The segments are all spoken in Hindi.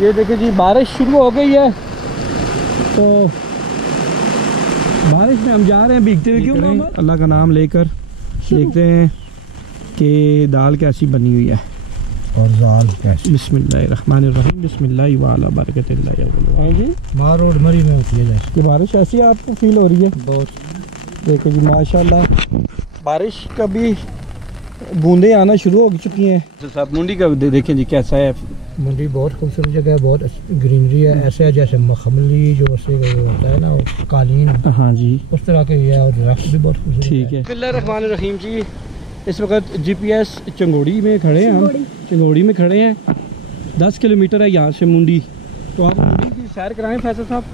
ये देखिए जी बारिश शुरू हो गई है, तो बारिश में हम जा रहे हैं भीगते हुए। क्यों? अल्लाह का नाम लेकर देखते हैं कि दाल कैसी बनी हुई है और दाल कैसी। बिस्मिल्लाहिर्रहमानिर्रहीम, बिस्मिल्लाह वाला बरकतिल्लाह। हाँ जी, माँ रोड मरी में होती है कि बारिश ऐसी आपको फील हो रही है? बहुत। देखिए जी माशाल्लाह बारिश का भी बूंदे आना शुरू हो चुकी हैं। तो साहब मुंडी का देखें जी कैसा है। मंडी बहुत खूबसूरत जगह है, बहुत ग्रीनरी है। ऐसे है जैसे मखमली जो होता है ना, वो कालीन। हाँ जी, उस तरह के है और दरख्त भी बहुत खूबसूरत। ठीक है। बिस्मिल्लाहिर्रहमानिर्रहीम जी, इस वक्त GPS चंगोड़ी में खड़े हैं। हम चंगोड़ी में खड़े हैं, 10 किलोमीटर है यहाँ से मुंडी। तो आप मुंडी की सैर कराएं फैसल साहब।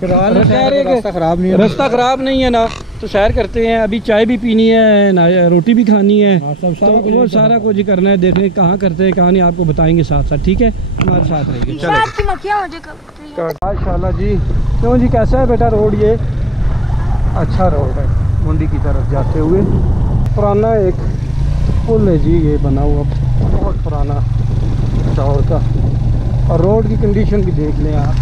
रास्ता ख़राब नहीं है, रास्ता ख़राब नहीं है ना, तो सैर करते हैं। अभी चाय भी पीनी है ना, रोटी भी खानी है, तो वो सारा कुछ ही करना है। देखें कहाँ करते हैं कहाँ नहीं, आपको बताएंगे साथ साथ। ठीक है, हमारे साथ रहेंगे। माशाल्लाह जी। क्यों जी कैसा है बेटा रोड? ये अच्छा रोड है मुंडी की तरफ जाते हुए। पुराना एक पुल है जी, ये बना हुआ बहुत पुराना दौर का। और रोड की कंडीशन भी देख लें आप।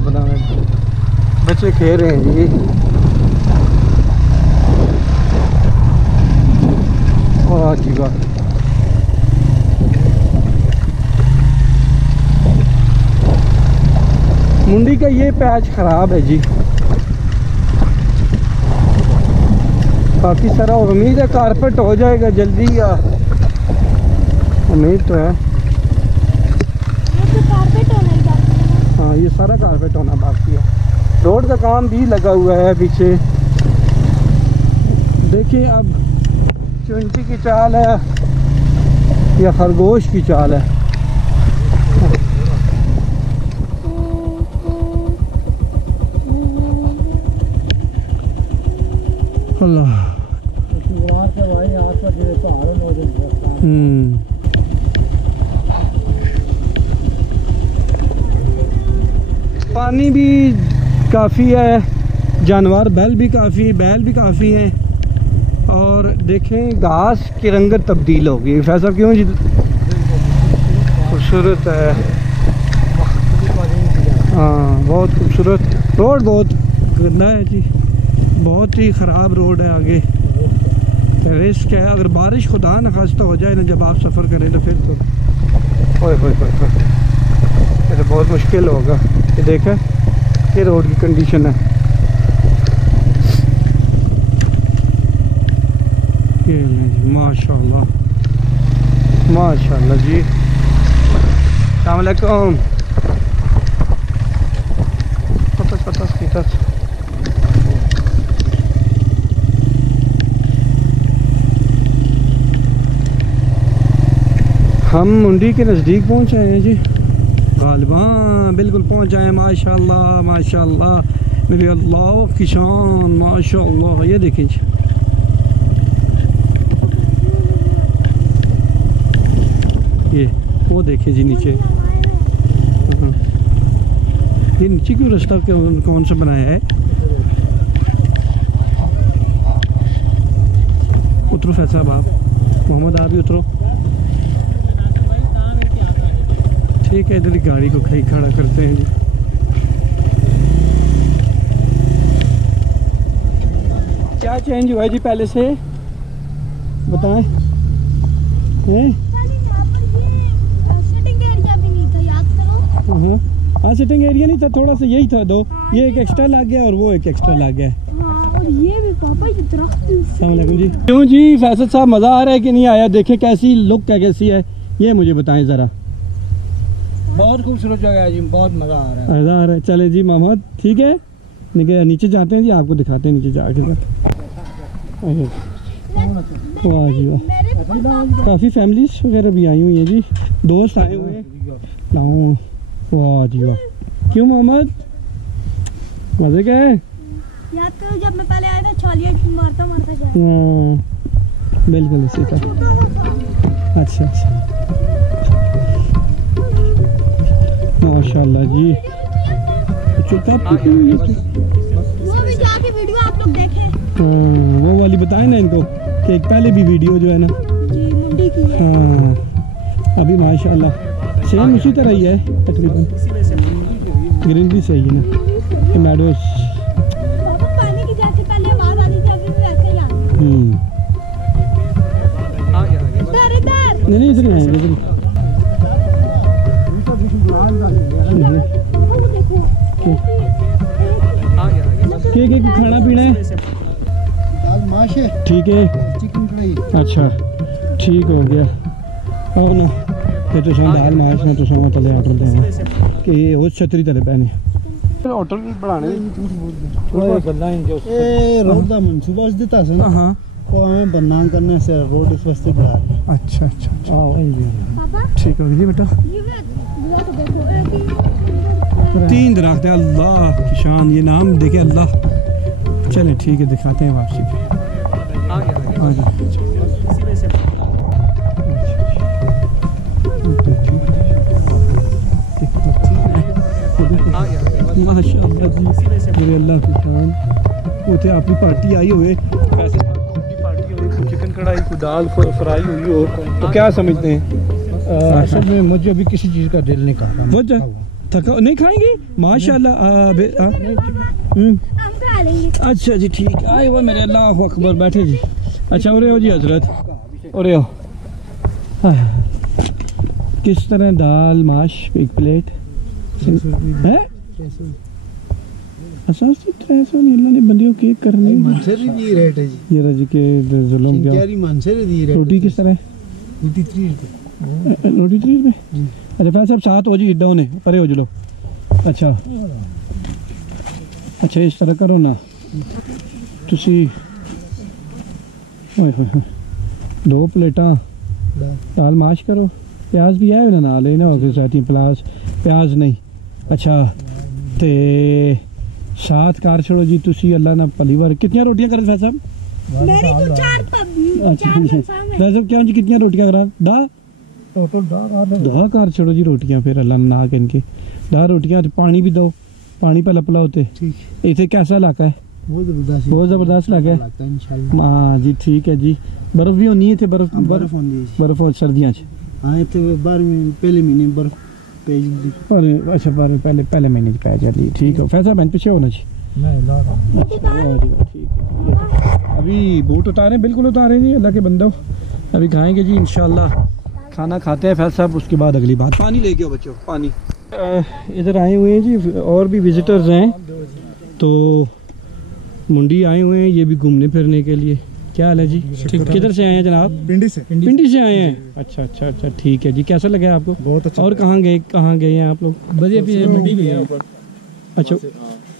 बना है, बच्चे खेल रहे हैं जी। वाह जी वाह। मुंडी का ये पैच खराब है जी, काफ़ी सारा। और उम्मीद है कारपेट हो जाएगा जल्दी, या उम्मीद तो है। हाँ, ये सारा कारपेट होना बाकी है। रोड का काम भी लगा हुआ है पीछे। देखिए अब चुंटी की चाल है या खरगोश की चाल है। अल्लाह। पानी भी काफ़ी है, जानवर बैल भी काफ़ी हैं। और देखें घास की रंगत तब्दील हो गई। फैसल क्यों जी? खूबसूरत है। हाँ बहुत खूबसूरत। रोड बहुत गंदा है जी, बहुत ही ख़राब रोड है। आगे रिस्क है, अगर बारिश खुदा न खास्ता हो जाए ना जब आप सफ़र करें तो फिर तो ओए तो बहुत मुश्किल होगा। ये देखें ये रोड की कंडीशन है। ये जी माशाल्लाह माशाल्लाह जी। अस्सलाम वालेकुम। हम मुंडी के नज़दीक पहुँच आए हैं जी, गालिबान बिल्कुल पहुँच जाए। माशाल्लाह माशाल्लाह मेरे अल्लाह की शान, माशाल्लाह। ये देखें जी, ये वो देखें जी नीचे। ये नीचे क्यों रास्ता कौन सा बनाया है? उतरो फैसल साहब, आप मोहम्मद आप भी उतरो। ठीक है, इधर गाड़ी को कहीं खड़ा करते हैं जी। क्या चेंज हुआ है जी पहले से बताएं? हाँ सिटिंग एरिया नहीं था, थोड़ा सा यही था। दो ये एक एक्स्ट्रा लग गया और वो एक एक्स्ट्रा लग गया। और ये भी पापा ये दरख्त। अस्सलाम वालेकुम जी। क्यों जी फैसल साहब, मज़ा आ रहा है कि नहीं आया? देखें कैसी लुक है, कैसी है, ये मुझे बताएं ज़रा। बहुत खूबसूरत जगह है जी, बहुत मज़ा आ रहा है। मज़ा आ रहा है। चले जी मोहम्मद, ठीक है नीचे जाते हैं जी, आपको दिखाते हैं नीचे जाके। वाह जी वाह, काफ़ी फैमिलीज वगैरह भी आई हुई हैं जी, दोस्त आए हुए हैं। वाह जी वाह। क्यों मोहम्मद, मज़े क्या है? याद करो जब मैं पहले आया था, छालिया मारता जाए। हाँ बिल्कुल इसी तरह। अच्छा माशाल्लाह जी। वो भी जाके वीडियो आप लोग देखें। वो वाली बताएं ना इनको कि एक पहले भी वीडियो जो है ना, जी मुंडी की है। हाँ अभी माशाल्लाह सेम उसी तरह ही है तकरीबन, ग्रीन भी सही है ना मैडोस। पापा पानी की जैसे पहले आवाज आ रही थी अभी भी वैसे ही आ रही है। इधर इधर नहीं इधर आएंगे इधर। वो देखो क्या खाना पीना है? दाल माश है, ठीक है, चिकन कढ़ाई। अच्छा ठीक हो गया। और ना फिर तो दाल माश ना तो सौ तले ऑर्डर देना कि वो छतरी तले पहने होटल बनाने रोड का मनसूबा उस दिता से ना, हाँ वो हमें बदनाम करने से रोड इस वास्ते बढ़ा रहे हैं। अच्छा अच्छा अच्छा पापा ठीक हो गया बेटा। ये भी तो देखो ऐसी 3 दरख्त है, अल्लाह की शान, ये नाम देखे अल्लाह। चले ठीक है दिखाते हैं वापसी पे। हाँ जी माशाअल्लाह जी, मेरे अल्लाह की शान। वो थे आपकी पार्टी आई हुए, पैसे पार्टी हुई, कोई चिकन कढ़ाई, कोई दाल फ्राई हुई हो, तो क्या समझते हैं? असल में मुझे अभी किसी चीज़ का दिल नहीं कर रहा। वो थका नहीं खाएंगे माशाल्लाह। हम खा लेंगे। अच्छा जी ठीक आए वो मेरे अल्लाह अकबर बैठे जी। अच्छा उरे हो जी हजरत, उरे हो। किस तरह दाल माश एक प्लेट है? असास तो 300 नहीं, अल्लाह ने बंदियों के करने मानसरी दी रेट है जी, ये रजी के जुल्म क्या। शिंक्यारी मानसरी दी रेट। रोटी किस तरह? रोटी 3 रुपए। रोटी 3 रुपए। जी। अच्छा फैसल साहब साथ हो जी इड्डा होने परे हो जलो। अच्छा अच्छा इस तरह करो ना तुसी, ओए होए होए, 2 प्लेटां दाल माश करो, प्याज भी है ना नाल ना हो साथी प्लास प्याज नहीं। अच्छा ते साथ कार छोड़ो जी तुसी, अल्लाह ना पली बार। कितनी रोटियां कर साहब? मेरी तो 4 अच्छा साहब क्या जी कितनी रोटियां करा? दा टोटल 10 कार छोड़ो जी रोटियां, फिर अल्लाह ना कह के 10 रोटियां। पानी भी दो, पानी पहले पिलाओ। ठीक इतने कैसा इलाका है? बहुत जबरदस्त इलाका है इंशाल्लाह। हाँ जी ठीक है जी। बर्फ भी होनी है इतने? बर्फ बर्फ होंदी है। बर्फ हो सर्दियां च? हाँ इतने 12 महीने पहले महीने बर्फ पे जी। और अच्छा बर्फ पहले महीने पै जाती है। ठीक है फैसा बहन पीछे होना जी। मैं ला रहा हूँ। ठीक है अभी बूट उतारे, बिल्कुल उतारे जी अल्लाह के बंदो। अभी खाएंगे जी इंशाल्लाह, खाना खाते हैं फैज साहब, उसके बाद अगली बात। पानी लेके आओ बच्चों पानी। इधर आए हुए हैं जी और भी विजिटर्स हैं, तो मुंडी आए हुए हैं ये भी घूमने फिरने के लिए। क्या हाल है जी? किधर से आए हैं जनाब? पिंडी से। पिंडी से आए हैं। अच्छा अच्छा अच्छा ठीक है जी। कैसा लगा आपको? बहुत अच्छा। और कहाँ गए हैं आप लोग? मंडी गए हैं ऊपर। अच्छा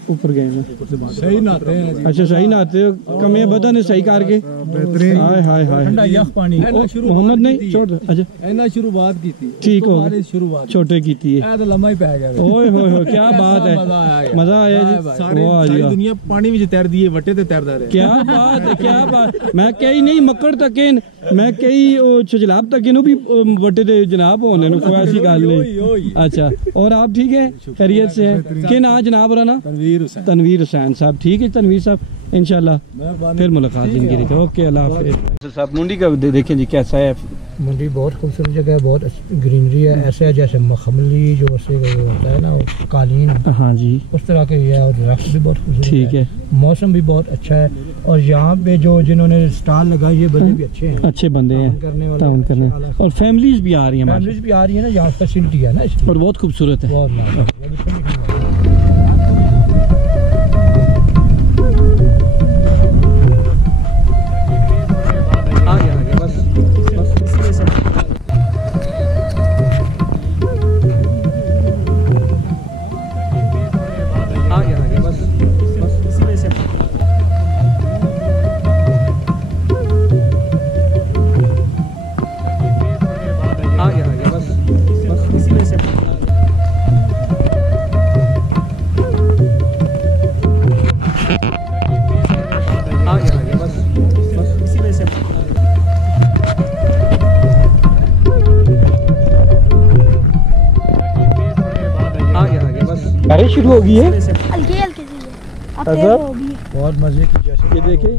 ऊपर गए हैं, सही नहाते हैं जी। अच्छा सही नहाते हो, कमे बदन है सही करके। बेहतरीन। हाय हाय हाय ठंडा यख पानी। मोहम्मद नहीं छोड़ दो। अच्छा एना शुरुआत की थी। ठीक हो गया, शुरुआत छोटे की थी। ए तो लम्मा ही पै गया। ओए होए होए क्या बात है, मजा आया जी। वाह जी वाह। दुनिया पानी में तैर दिए, वटे ते तैरदा रहे। क्या बात है, क्या बात। मैं कई नहीं मक्कड़ तक मैं कई छजलाब तक भी वटे दे जनाब होने नु कोई ऐसी गल नहीं। अच्छा और आप ठीक है, खैरियत से है? कि ना जनाब रहा ना? तनवीर हुसैन साहब। ठीक है तनवीर साहब, इंशाल्लाह फिर मुलाकात जिंदगी। ओके अल्लाह हाफिज़। साहब मुंडी का देखें जी कैसा है? मंडी बहुत खूबसूरत जगह है, बहुत ग्रीनरी है। ऐसे है जैसे मखमली जो ऐसे होता है ना, वो कालीन, हाँ जी उस तरह के है। और दरख्त भी बहुत खूबसूरत ठीक है, मौसम भी बहुत अच्छा है। और यहाँ पे जो जिन्होंने स्टॉल लगाए ये बंदे भी अच्छे हैं, अच्छे बंदे हैं, ताउन करने। और फैमिलीज भी आ रही हैं, फैमिलीज भी आ रही है ना, यहाँ फैसिलिटी है ना और बहुत खूबसूरत है। बहुत बारिश शुरू हो गई है हल्की हल्की सी है, अब अच्छा। तेज हो गई है। बहुत मजे की। जैसे ये देखिए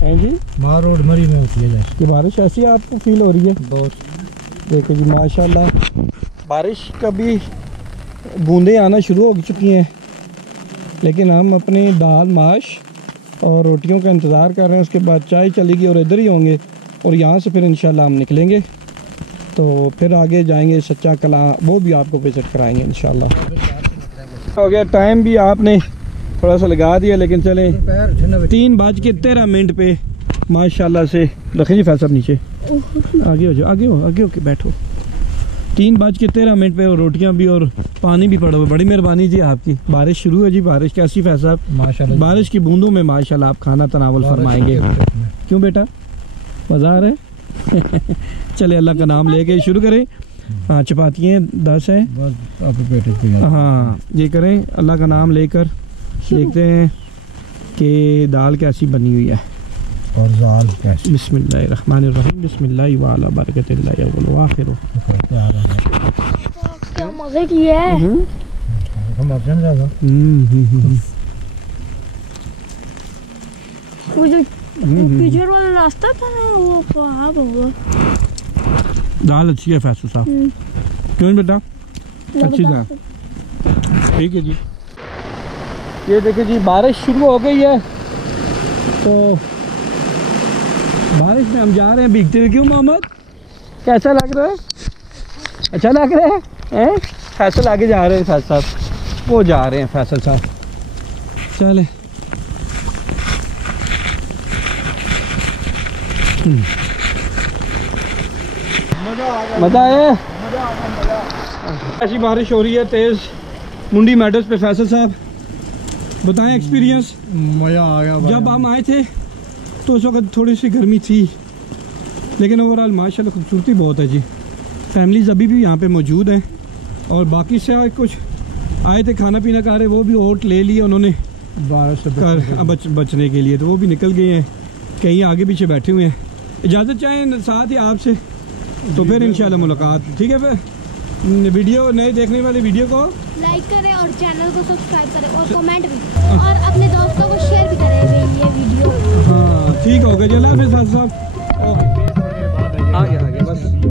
हैं जी। मार रोड मरी में होती है जैसे। कि बारिश ऐसी आपको फील हो रही है? बहुत। देखो जी माशाल्लाह बारिश का भी बूंदें आना शुरू हो चुकी हैं, लेकिन हम अपनी दाल माश और रोटियों का इंतज़ार कर रहे हैं। उसके बाद चाय चलेगी और इधर ही होंगे और यहाँ से फिर इंशाल्लाह हम निकलेंगे, तो फिर आगे जाएंगे सच्चा कलां, वो भी आपको विज़िट कराएंगे इंशाल्लाह। हो गया टाइम भी आपने थोड़ा सा लगा दिया, लेकिन चलें 3:13 पे माशाल्लाह से। रखें जी फैसल नीचे, आगे हो जाओ, आगे हो, आगे होके बैठो। 3:13 पे और रोटियां भी और पानी भी पड़ा हुआ। बड़ी मेहरबानी जी आपकी। बारिश शुरू है जी। बारिश कैसी फैसल माशाल्लाह, बारिश की बूंदों में माशाल्लाह आप खाना तनावल फरमाएंगे। क्यों बेटा मज़ा आ रहा है? चले अल्लाह का नाम लेके शुरू करें। हाँ चपातियाँ 10 हैं। हाँ ये करें अल्लाह का नाम लेकर। देखते हैं कि दाल कैसी बनी हुई है और दाल कैसी। बिस्मिल्लाहिर्रहमानिर्रहीम। बिस्मिल्लाहि व अला बरकतिल्लाहि अव्वल व आखिर। क्या मजे की है। हम आप जान रहा वो जो पीछे वाला रास्ता था ना वो कहाँ होगा। दाल अच्छी है फैसल साहब। क्यों बेटा अच्छी दाल। ठीक है जी। ये देखिए जी बारिश शुरू हो गई है, तो बारिश में हम जा रहे हैं भीगते हुए। क्यों मोहम्मद कैसा लग रहा है? अच्छा लग रहा है हैं? फैसल आगे जा रहे हैं, फैसल साहब वो जा रहे हैं फैसल साहब। चले मज़ा आया। ऐसी बारिश हो रही है तेज़ मुंडी मेडल्स पे। फैसल साहब बताएं एक्सपीरियंस। मज़ा आ गया। जब हम आए थे तो उस वक्त थोड़ी सी गर्मी थी, लेकिन ओवरऑल माशाल्लाह खूबसूरती बहुत है जी। फैमिलीज अभी भी यहाँ पे मौजूद हैं और बाकी से कुछ आए थे खाना पीना खा रहे, वो भी होट ले लिए उन्होंने बारिश से बचने के लिए, तो वो भी निकल गए हैं, कहीं आगे पीछे बैठे हुए हैं। इजाज़त चाहें साथ ही आपसे, तो फिर इंशाल्लाह मुलाकात। ठीक है फिर वीडियो नए देखने वाले वीडियो को लाइक करें और चैनल को सब्सक्राइब करें और कमेंट भी और अपने दोस्तों को शेयर भी करें ये वीडियो। हाँ ठीक हो गया जी। अल्लाह हाफ़िज़ साहब। आ गया बस।